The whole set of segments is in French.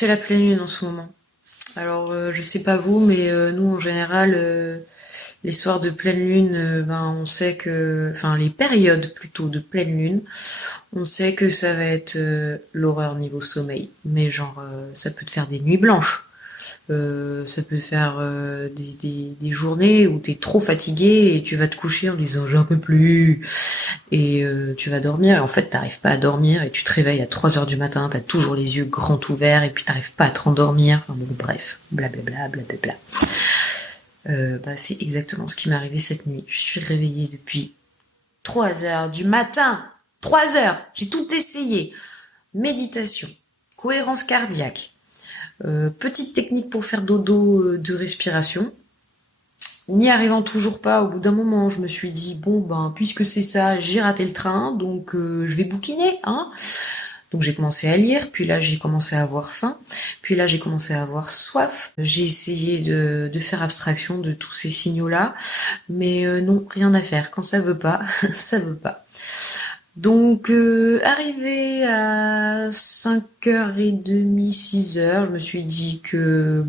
C'est la pleine lune en ce moment. Alors, je sais pas vous, mais nous, en général, les soirs de pleine lune, on sait que... Enfin, les périodes plutôt de pleine lune, on sait que ça va être l'horreur niveau sommeil. Mais genre, ça peut te faire des nuits blanches. Ça peut faire des journées où t'es trop fatigué et tu vas te coucher en disant j'en peux plus et tu vas dormir et en fait t'arrives pas à dormir et tu te réveilles à 3 heures du matin, t'as toujours les yeux grands ouverts et puis t'arrives pas à te rendormir. Enfin bon, bref, blablabla, blablabla. C'est exactement ce qui m'est arrivé cette nuit. Je suis réveillée depuis 3 heures du matin. 3 heures. J'ai tout essayé. Méditation, cohérence cardiaque, petite technique pour faire dodo de respiration. N'y arrivant toujours pas, au bout d'un moment, je me suis dit, bon, puisque c'est ça, j'ai raté le train, donc je vais bouquiner, hein. Donc j'ai commencé à lire, puis là j'ai commencé à avoir faim, puis là j'ai commencé à avoir soif. J'ai essayé de faire abstraction de tous ces signaux-là, mais non, rien à faire. Quand ça veut pas, ça veut pas. Donc, arrivé à 5h30, 6h, je me suis dit que,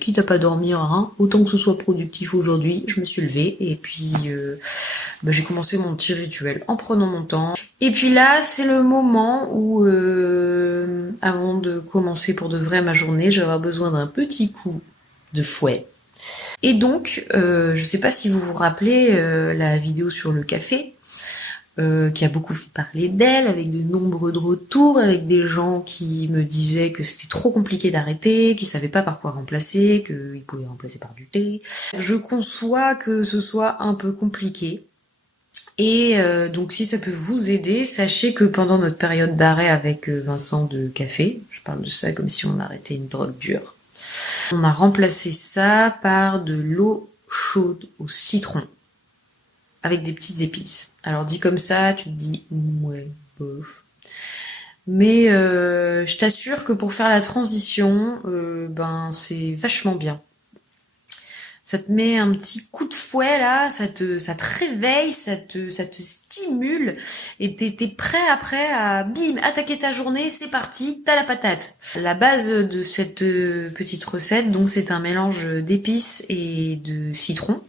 quitte à pas dormir, hein, autant que ce soit productif aujourd'hui, je me suis levée et puis j'ai commencé mon petit rituel en prenant mon temps. Et puis là, c'est le moment où, avant de commencer pour de vrai ma journée, je vais avoir besoin d'un petit coup de fouet. Et donc, je sais pas si vous vous rappelez la vidéo sur le café, qui a beaucoup fait parler d'elle, avec de nombreux retours, avec des gens qui me disaient que c'était trop compliqué d'arrêter, qu'ils savaient pas par quoi remplacer, qu'ils pouvaient remplacer par du thé. Je conçois que ce soit un peu compliqué. Et donc si ça peut vous aider, sachez que pendant notre période d'arrêt avec Vincent de café, je parle de ça comme si on arrêtait une drogue dure, on a remplacé ça par de l'eau chaude au citron, avec des petites épices. Alors dit comme ça, tu te dis ouais, bof. Mais je t'assure que pour faire la transition, c'est vachement bien. Ça te met un petit coup de fouet là, ça te réveille, ça te stimule et t'es prêt après à bim attaquer ta journée, c'est parti, t'as la patate. La base de cette petite recette, donc c'est un mélange d'épices et de citron.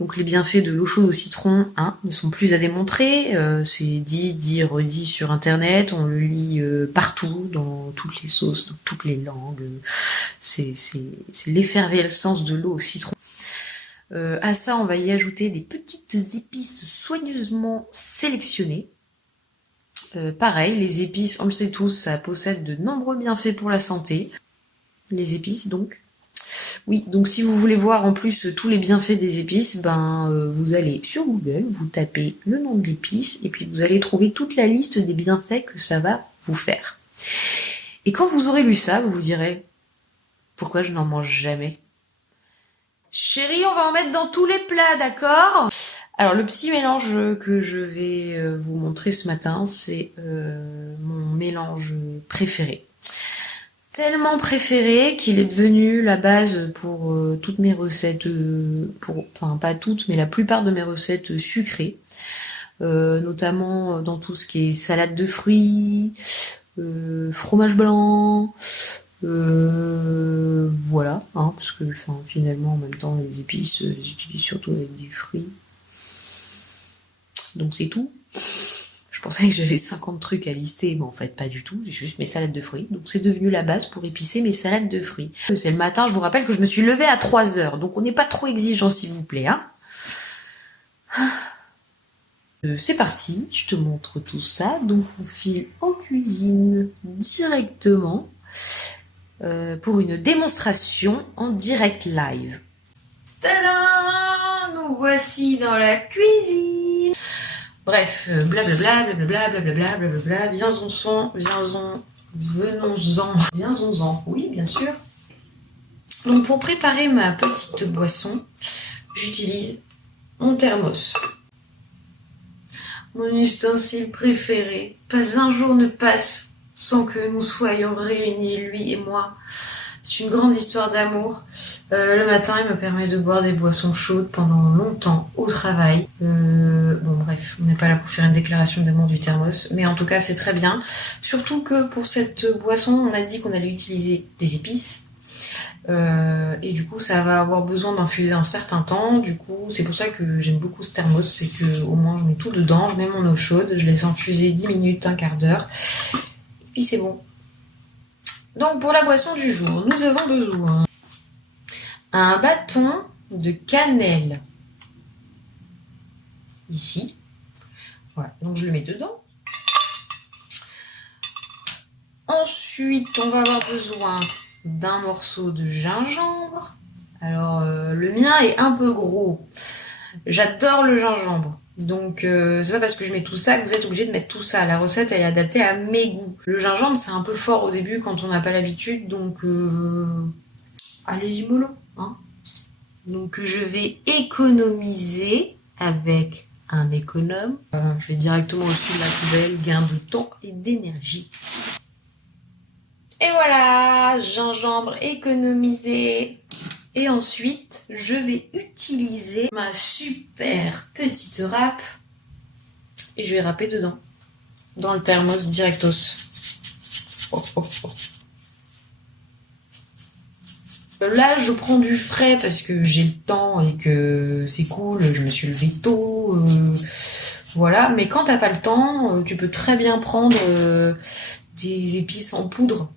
Donc les bienfaits de l'eau chaude au citron, ne sont plus à démontrer. C'est dit, redit sur internet, on le lit partout, dans toutes les sauces, dans toutes les langues. C'est l'effervescence de l'eau au citron. À ça, on va y ajouter des petites épices soigneusement sélectionnées. Pareil, les épices, on le sait tous, ça possède de nombreux bienfaits pour la santé. Les épices, donc. Oui, donc si vous voulez voir en plus tous les bienfaits des épices, vous allez sur Google, vous tapez le nom de l'épice, et puis vous allez trouver toute la liste des bienfaits que ça va vous faire. Et quand vous aurez lu ça, vous vous direz, pourquoi je n'en mange jamais ? Chérie, on va en mettre dans tous les plats, d'accord ? Alors le petit mélange que je vais vous montrer ce matin, c'est mon mélange préféré. Tellement préféré qu'il est devenu la base pour toutes mes recettes, enfin pas toutes, mais la plupart de mes recettes sucrées, notamment dans tout ce qui est salade de fruits, fromage blanc, voilà, parce que finalement en même temps les épices, j'utilise surtout avec des fruits, donc c'est tout. Je pensais que j'avais 50 trucs à lister, mais en fait pas du tout, j'ai juste mes salades de fruits. Donc c'est devenu la base pour épicer mes salades de fruits. C'est le matin, je vous rappelle que je me suis levée à 3 heures, donc on n'est pas trop exigeant s'il vous plaît. C'est parti, je te montre tout ça. Donc on file en cuisine directement pour une démonstration en direct live. Tadam! Nous voici dans la cuisine. Bref, blablabla, blablabla, blablabla, blablabla, viens-en, venons-en, oui, bien sûr. Donc pour préparer ma petite boisson, j'utilise mon thermos. Mon ustensile préféré. Pas un jour ne passe sans que nous soyons réunis, lui et moi. C'est C'est une grande histoire d'amour. Le matin, il me permet de boire des boissons chaudes pendant longtemps au travail. Bon bref, on n'est pas là pour faire une déclaration d'amour du thermos, mais en tout cas c'est très bien. Surtout que pour cette boisson, on a dit qu'on allait utiliser des épices. Et du coup ça va avoir besoin d'infuser un certain temps. Du coup c'est pour ça que j'aime beaucoup ce thermos, c'est que au moins je mets tout dedans, je mets mon eau chaude, je laisse infuser 10 minutes, un quart d'heure, et puis c'est bon. Donc pour la boisson du jour, nous avons besoin un bâton de cannelle. Ici. Voilà, donc je le mets dedans. Ensuite, on va avoir besoin d'un morceau de gingembre. Alors, le mien est un peu gros. J'adore le gingembre. Donc, c'est pas parce que je mets tout ça que vous êtes obligé de mettre tout ça. La recette, elle est adaptée à mes goûts. Le gingembre, c'est un peu fort au début quand on n'a pas l'habitude. Donc, allez-y mollo. Hein. Donc, je vais économiser avec un économe. Je vais directement au-dessus de la poubelle. Gain de temps et d'énergie. Et voilà, gingembre économisé. Et ensuite, je vais utiliser ma super petite râpe et je vais râper dedans, dans le thermos directos. Oh, oh, oh. Là, je prends du frais parce que j'ai le temps et que c'est cool, je me suis levée tôt, voilà. Mais quand t'as pas le temps, tu peux très bien prendre des épices en poudre.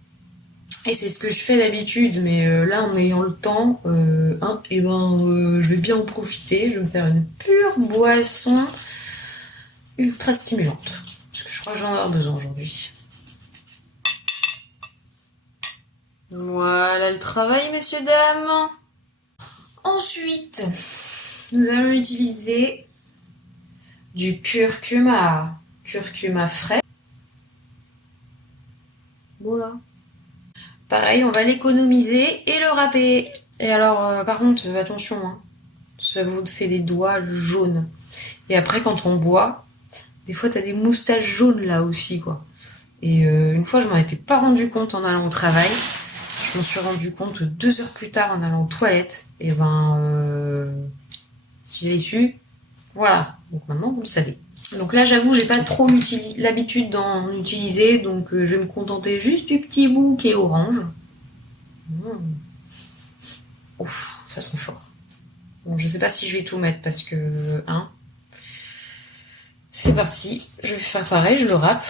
Et c'est ce que je fais d'habitude, mais là, en ayant le temps, je vais bien en profiter. Je vais me faire une pure boisson ultra stimulante. Parce que je crois que j'en ai besoin aujourd'hui. Voilà le travail, messieurs, dames. Ensuite, nous allons utiliser du curcuma. Curcuma frais. Voilà. Pareil, on va l'économiser et le râper. Et alors, par contre, attention, hein, ça vous fait des doigts jaunes. Et après, quand on boit, des fois, t'as des moustaches jaunes là aussi, quoi. Et une fois, je m'en étais pas rendu compte en allant au travail. Je m'en suis rendu compte 2 heures plus tard en allant aux toilettes. Et si j'avais su, voilà. Donc maintenant, vous le savez. Donc là, j'avoue, j'ai pas trop l'habitude d'en utiliser, donc je vais me contenter juste du petit bout qui est orange. Ouf, ça sent fort. Bon, je sais pas si je vais tout mettre parce que, hein. C'est parti, je vais faire pareil, je le râpe.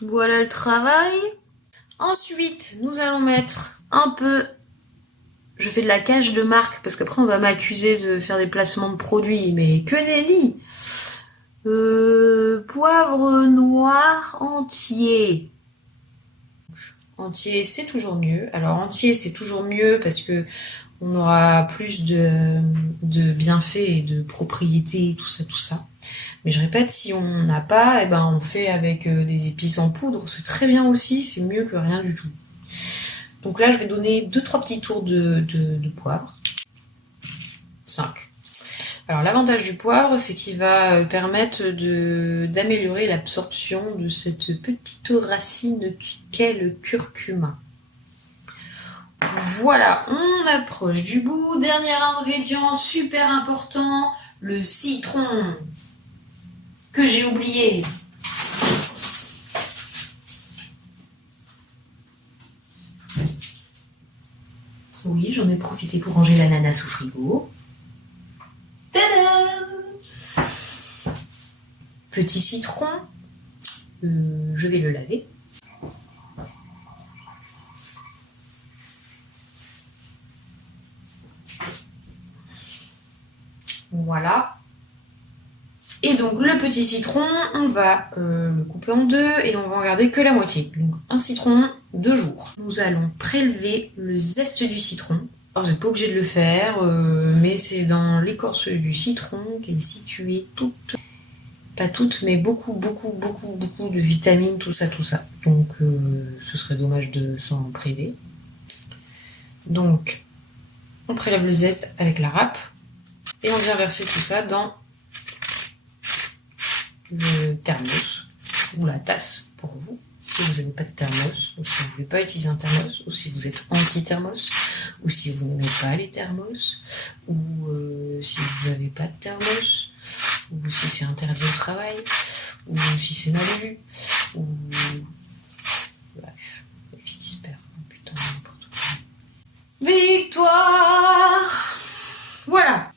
Voilà le travail. Ensuite, nous allons mettre un peu... Je fais de la cache de marque parce qu'après on va m'accuser de faire des placements de produits, mais que nenni. Poivre noir entier. Entier, c'est toujours mieux. Alors entier, c'est toujours mieux parce que on aura plus de bienfaits et de propriétés, tout ça. Mais je répète, si on n'a pas, on fait avec des épices en poudre. C'est très bien aussi, c'est mieux que rien du tout. Donc là, je vais donner 2-3 petits tours de poivre. 5. Alors l'avantage du poivre, c'est qu'il va permettre d'améliorer l'absorption de cette petite racine qu'est le curcuma. Voilà, on approche du bout. Dernier ingrédient super important, le citron, que j'ai oublié. Oui, j'en ai profité pour ranger l'ananas au frigo. Tadam! Petit citron, je vais le laver. Voilà. Et donc le petit citron, on va le couper en 2 et on va en garder que la moitié. Donc un citron, 2 jours. Nous allons prélever le zeste du citron. Alors, vous n'êtes pas obligé de le faire, mais c'est dans l'écorce du citron qui est située pas toutes, mais beaucoup de vitamines, tout ça. Donc ce serait dommage de s'en priver. Donc on prélève le zeste avec la râpe et on vient verser tout ça dans le thermos ou la tasse pour vous. Si vous n'avez pas de thermos, ou si vous ne voulez pas utiliser un thermos, ou si vous êtes anti-thermos, ou si vous n'aimez pas les thermos, ou si vous n'avez pas de thermos, ou si c'est interdit au travail, ou si c'est mal vu, ou... Bref, les filles qui se perdent, putain, n'importe quoi. Victoire! Voilà!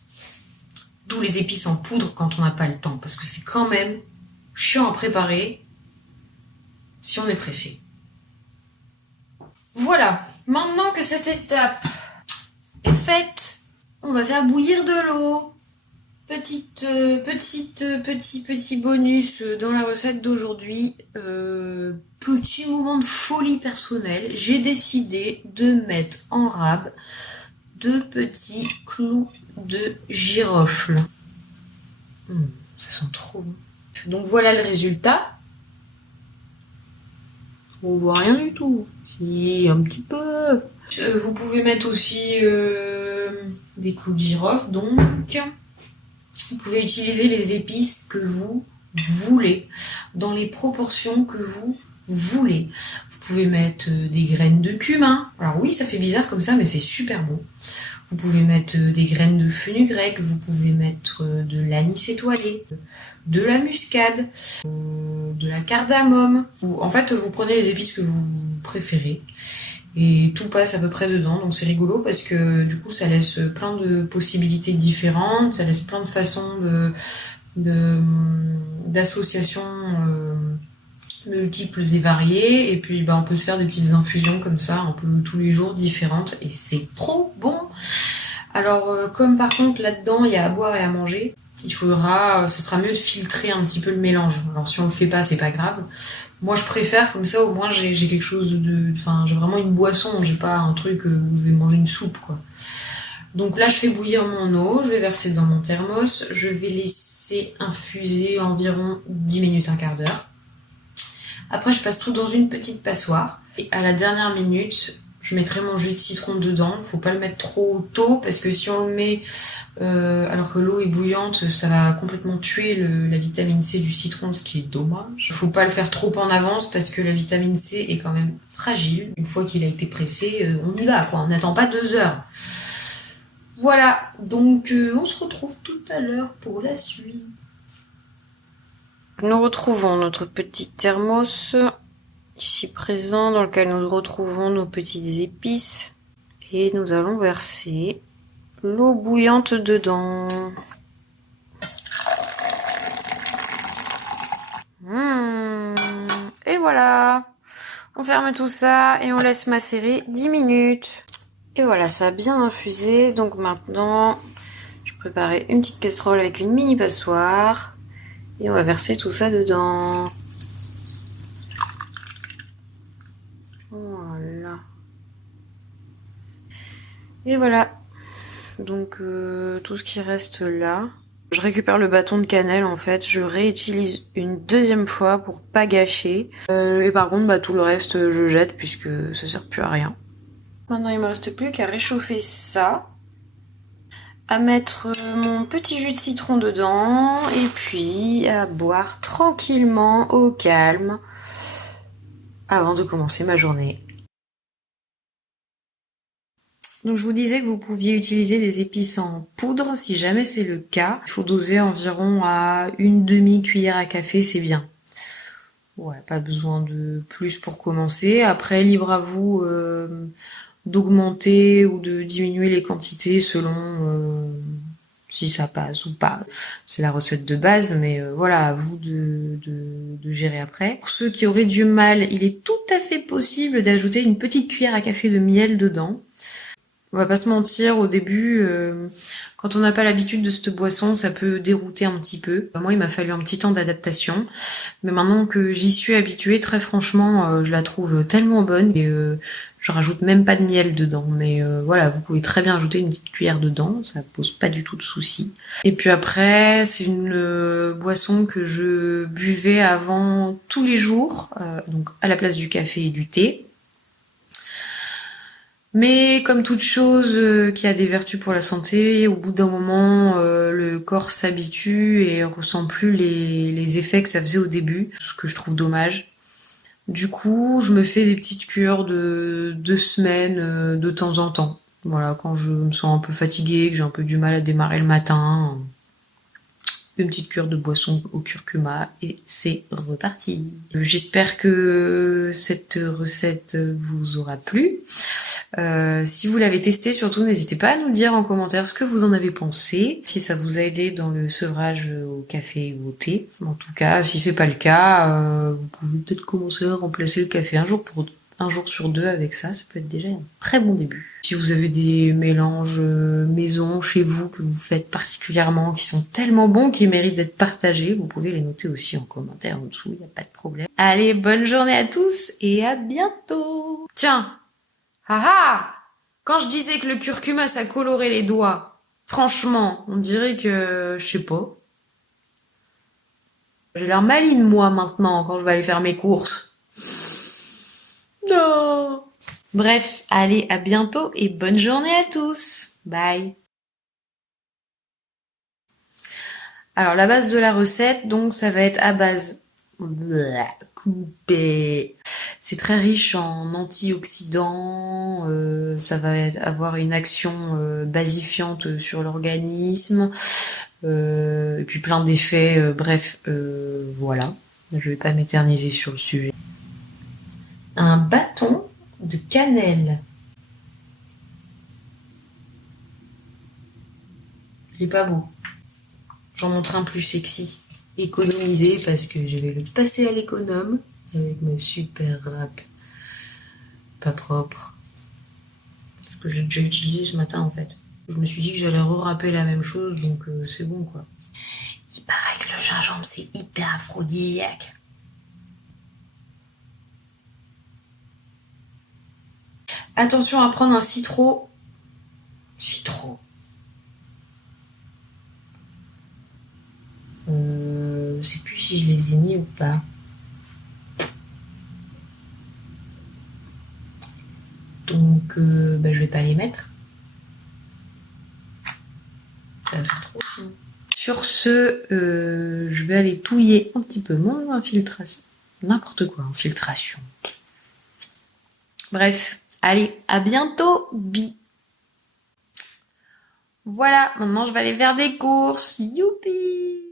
D'où les épices en poudre quand on n'a pas le temps, parce que c'est quand même chiant à préparer si on est pressé. Voilà, maintenant que cette étape est faite, on va faire bouillir de l'eau. Petit bonus dans la recette d'aujourd'hui. Petit moment de folie personnelle. J'ai décidé de mettre en rab 2 petits clous de girofle. Ça sent trop bon. Donc voilà le résultat. On voit rien du tout. Si, un petit peu. Vous pouvez mettre aussi des clous de girofle, donc vous pouvez utiliser les épices que vous voulez, dans les proportions que vous voulez. Vous pouvez mettre des graines de cumin. Alors oui, ça fait bizarre comme ça, mais c'est super bon. Vous pouvez mettre des graines de fenugrec, vous pouvez mettre de l'anis étoilé, de la muscade, de la cardamome. En fait, vous prenez les épices que vous préférez et tout passe à peu près dedans. Donc c'est rigolo parce que du coup, ça laisse plein de possibilités différentes, ça laisse plein de façons d'associations multiples et variées. Et puis on peut se faire des petites infusions comme ça, un peu tous les jours différentes et c'est trop bon. Alors comme par contre là-dedans il y a à boire et à manger, ce sera mieux de filtrer un petit peu le mélange. Alors si on le fait pas, c'est pas grave. Moi je préfère comme ça, au moins j'ai quelque chose j'ai vraiment une boisson, j'ai pas un truc où je vais manger une soupe quoi. Donc là je fais bouillir mon eau, je vais verser dans mon thermos, je vais laisser infuser environ 10 minutes, un quart d'heure. Après je passe tout dans une petite passoire et à la dernière minute je mettrai mon jus de citron dedans. Faut pas le mettre trop tôt parce que si on le met alors que l'eau est bouillante, ça va complètement tuer la vitamine C du citron, ce qui est dommage. Faut pas le faire trop en avance parce que la vitamine C est quand même fragile. Une fois qu'il a été pressé, on y va quoi. On n'attend pas 2 heures. Voilà, donc on se retrouve tout à l'heure pour la suite. Nous retrouvons notre petit thermos ici présent dans lequel nous retrouvons nos petites épices et nous allons verser l'eau bouillante dedans. Et voilà, on ferme tout ça et on laisse macérer 10 minutes. Et voilà, ça a bien infusé. Donc maintenant, je préparais une petite casserole avec une mini passoire et on va verser tout ça dedans. Voilà. Et voilà. Donc tout ce qui reste là. Je récupère le bâton de cannelle en fait. Je réutilise une deuxième fois pour pas gâcher. Et par contre, tout le reste, je jette puisque ça sert plus à rien. Maintenant, il me reste plus qu'à réchauffer ça. À mettre mon petit jus de citron dedans. Et puis à boire tranquillement, au calme. Avant de commencer ma journée. Donc je vous disais que vous pouviez utiliser des épices en poudre si jamais c'est le cas. Il faut doser environ à une demi-cuillère à café, c'est bien. Ouais, pas besoin de plus pour commencer. Après, libre à vous d'augmenter ou de diminuer les quantités selon si ça passe ou pas. C'est la recette de base, mais voilà, à vous de gérer après. Pour ceux qui auraient du mal, il est tout à fait possible d'ajouter une petite cuillère à café de miel dedans. On va pas se mentir, au début, quand on n'a pas l'habitude de cette boisson, ça peut dérouter un petit peu. Moi, il m'a fallu un petit temps d'adaptation, mais maintenant que j'y suis habituée, très franchement, je la trouve tellement bonne et je rajoute même pas de miel dedans. Mais voilà, vous pouvez très bien ajouter une petite cuillère dedans, ça pose pas du tout de soucis. Et puis après, c'est une boisson que je buvais avant tous les jours, donc à la place du café et du thé. Mais comme toute chose qui a des vertus pour la santé, au bout d'un moment, le corps s'habitue et ressent plus les effets que ça faisait au début, ce que je trouve dommage. Du coup, je me fais des petites cures de 2 semaines de temps en temps. Voilà, quand je me sens un peu fatiguée, que j'ai un peu du mal à démarrer le matin, une petite cure de boisson au curcuma et c'est reparti. J'espère que cette recette vous aura plu. Si vous l'avez testé, surtout n'hésitez pas à nous dire en commentaire ce que vous en avez pensé, si ça vous a aidé dans le sevrage au café ou au thé. En tout cas, si c'est pas le cas, vous pouvez peut-être commencer à remplacer le café un jour sur 2 avec ça peut être déjà un très bon début. Si vous avez des mélanges maison chez vous que vous faites particulièrement, qui sont tellement bons qu'ils méritent d'être partagés, vous pouvez les noter aussi en commentaire en dessous, il n'y a pas de problème. Allez, bonne journée à tous et à bientôt. Tiens, haha! Quand je disais que le curcuma ça colorait les doigts, franchement, on dirait que, je sais pas, j'ai l'air maline moi maintenant quand je vais aller faire mes courses. Non! Bref, allez, à bientôt et bonne journée à tous. Bye. Alors la base de la recette, donc ça va être à base coupé. C'est très riche en antioxydants, ça va avoir une action basifiante sur l'organisme, et puis plein d'effets, bref, voilà. Je vais pas m'éterniser sur le sujet. Un bâton de cannelle. Il est pas beau. J'en montre un plus sexy. Économisé parce que je vais le passer à l'économe avec ma super râpe pas propre. Ce que j'ai déjà utilisé ce matin en fait. Je me suis dit que j'allais re-râper la même chose donc c'est bon quoi. Il paraît que le gingembre c'est hyper aphrodisiaque. Attention à prendre un citron. Citron. Je sais plus si je les ai mis ou pas. Donc je vais pas les mettre. Ça va faire trop sinon. Sur ce, je vais aller touiller un petit peu mon infiltration. N'importe quoi, infiltration. Bref, allez, à bientôt, Voilà, maintenant je vais aller faire des courses. Youpi!